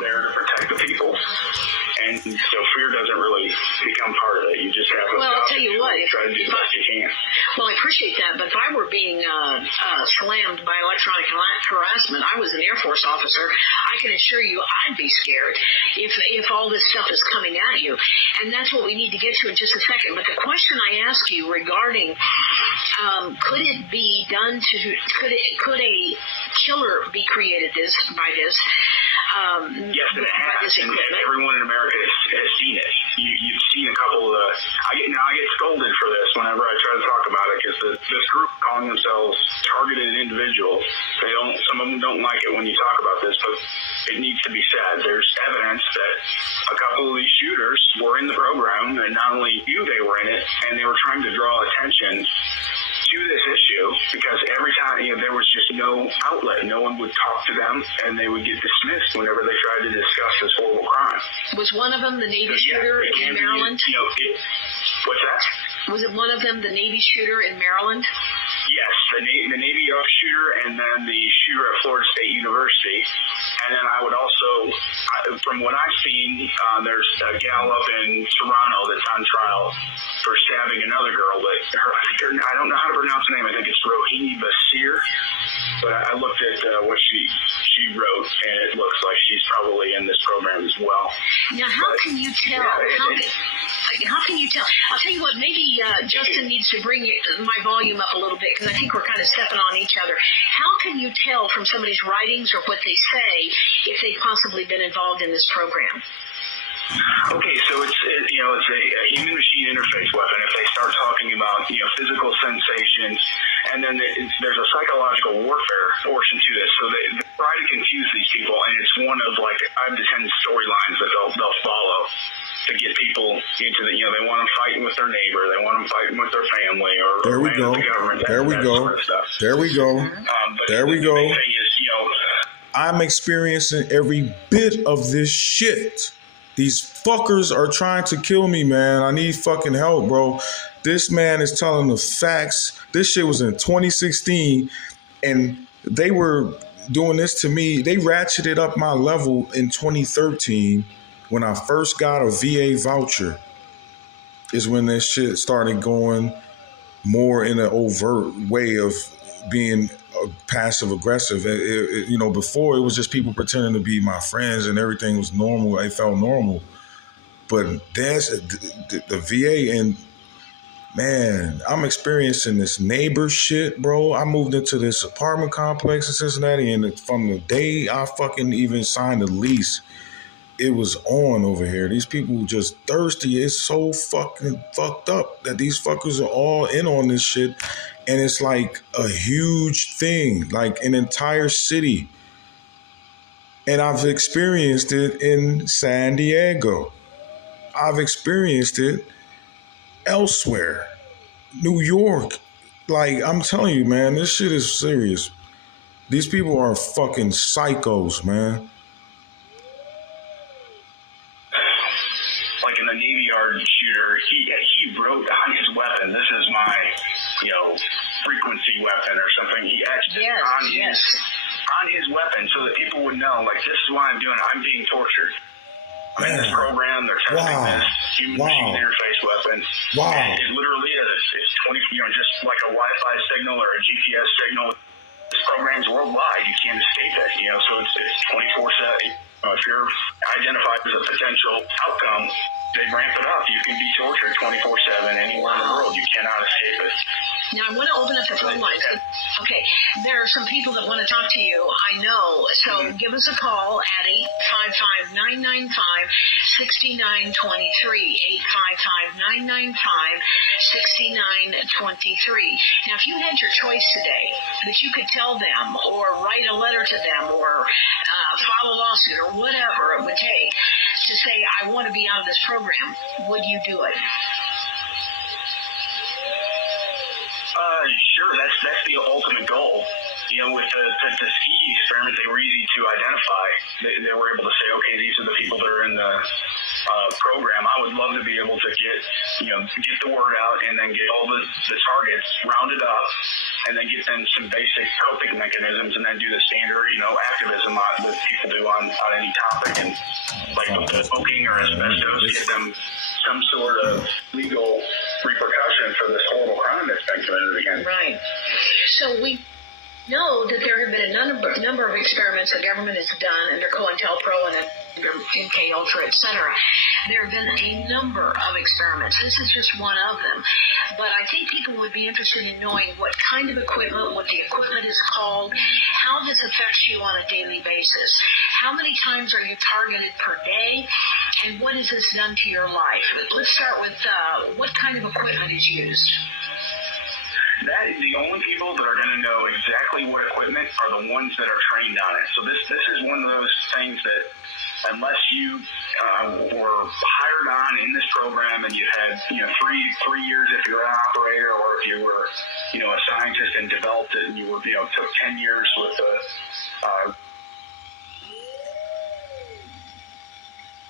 there to protect the people. And so fear doesn't really become part of it. You just have to I'll tell you what, try to do the best you can. Well, I appreciate that, but if I were being slammed by electronic harassment, I was an Air Force officer, I can assure you I'd be scared if all this stuff is coming at you. And that's what we need to get to in just a second. But the question I ask you regarding could it be done could a killer be created by this? Yes, and it has. And everyone in America has seen it. You've seen a couple of I get scolded for this whenever I try to talk about it, because this group calling themselves targeted individuals, some of them don't like it when you talk about this, but it needs to be said. There's evidence that a couple of these shooters were in the program, and not only knew they were in it, and they were trying to draw attention to this issue, because every time there was just no outlet, no one would talk to them, and they would get dismissed whenever they tried to discuss this horrible crime. Was one of them the Navy shooter in Maryland? What's that? Was it one of them the Navy shooter in Maryland? Yes, the Navy shooter, and then the shooter at Florida State University. And then I would also, from what I've seen, there's a gal up in Toronto that's on trial for stabbing another girl. But I don't know how to pronounce her name. I think it's Rohini Basir. But I looked at what she wrote, and it looks like she's probably in this program as well. Now, how can you tell? How can you tell? I'll tell you what, maybe Justin needs to bring my volume up a little bit, because I think we're kind of stepping on each other. How can you tell from somebody's writings or what they say if they've possibly been involved in this program? Okay, so it's a human machine interface weapon. If they start talking about physical sensations, and then there's a psychological warfare portion to this. So they try to confuse these people, and it's one of like 5 to 10 storylines that they'll follow to get people into they want them fighting with their neighbor, they want them fighting with their family, or there we go. The government. There we go. Sort of stuff. There we go. There we go. The thing is, I'm experiencing every bit of this shit. These fuckers are trying to kill me, man. I need fucking help, bro. This man is telling the facts. This shit was in 2016, and they were doing this to me. They ratcheted up my level in 2013 when I first got a VA voucher. Is when this shit started going more in an overt way of being passive aggressive. Before it was just people pretending to be my friends and everything was normal. It felt normal. But that's the VA, and man, I'm experiencing this neighbor shit, bro. I moved into this apartment complex in Cincinnati, and from the day I fucking even signed the lease, it was on over here. These people just thirsty. It's so fucking fucked up that these fuckers are all in on this shit. And it's like a huge thing, like an entire city. And I've experienced it in San Diego. I've experienced it elsewhere. New York. Like, I'm telling you, man, this shit is serious. These people are fucking psychos, man. Like in the Navy Yard shooter, he wrote on his weapon, "This is my, frequency weapon," or something. He etched it on his weapon so that people would know, like, this is why I'm doing it. I'm being tortured. I'm in this program. They're testing this human machine interface weapon. Wow. And it literally is. It's 20, just like a Wi-Fi signal or a GPS signal. This program's worldwide. You can't escape it. So it's 24/7. If you're identified as a potential outcome, they ramp it up. You can be tortured 24/7 anywhere in the world. You cannot escape it. Now, I want to open up the phone lines. Okay, there are some people that want to talk to you, I know. So give us a call at 855-995-6923, 855-995-6923. Now, if you had your choice today, that you could tell them or write a letter to them or file a lawsuit or whatever it would take to say, I want to be out of this program, would you do it? Sure, that's the ultimate goal. With the ski experiment, they were easy to identify. They were able to say, okay, these are the people that are in the program. I would love to be able to get the word out and then get all the targets rounded up and then get them some basic coping mechanisms, and then do the standard, activism that people do on any topic, and like with the smoking or asbestos, get them some sort of legal repercussion for this horrible crime that's been committed again. Right. So we know that there have been a number of experiments the government has done under COINTELPRO and under MK Ultra, etc. There have been a number of experiments. This is just one of them. But I think people would be interested in knowing what kind of equipment, what the equipment is called, how this affects you on a daily basis. How many times are you targeted per day? And what has this done to your life? Let's start with what kind of equipment is used? That is the only people that are going to know exactly what equipment are the ones that are trained on it. So this is one of those things that unless you were hired on in this program and you had 3 years if you're an operator, or if you were a scientist and developed it, and you were took 10 years with the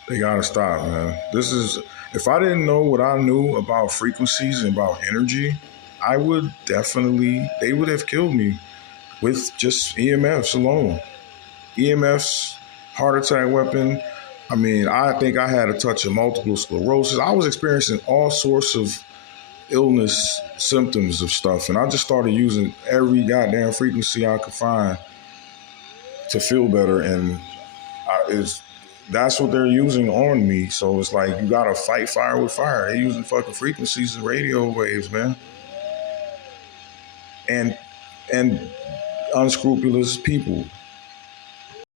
they gotta stop, man. This is, if I didn't know what I knew about frequencies and about energy, I would definitely, they would have killed me with just EMFs alone. EMFs, heart attack weapon. I mean, I think I had a touch of multiple sclerosis. I was experiencing all sorts of illness symptoms of stuff, and I just started using every goddamn frequency I could find to feel better, and that's what they're using on me. So it's like, you gotta fight fire with fire. They're using fucking frequencies and radio waves, man. And unscrupulous people.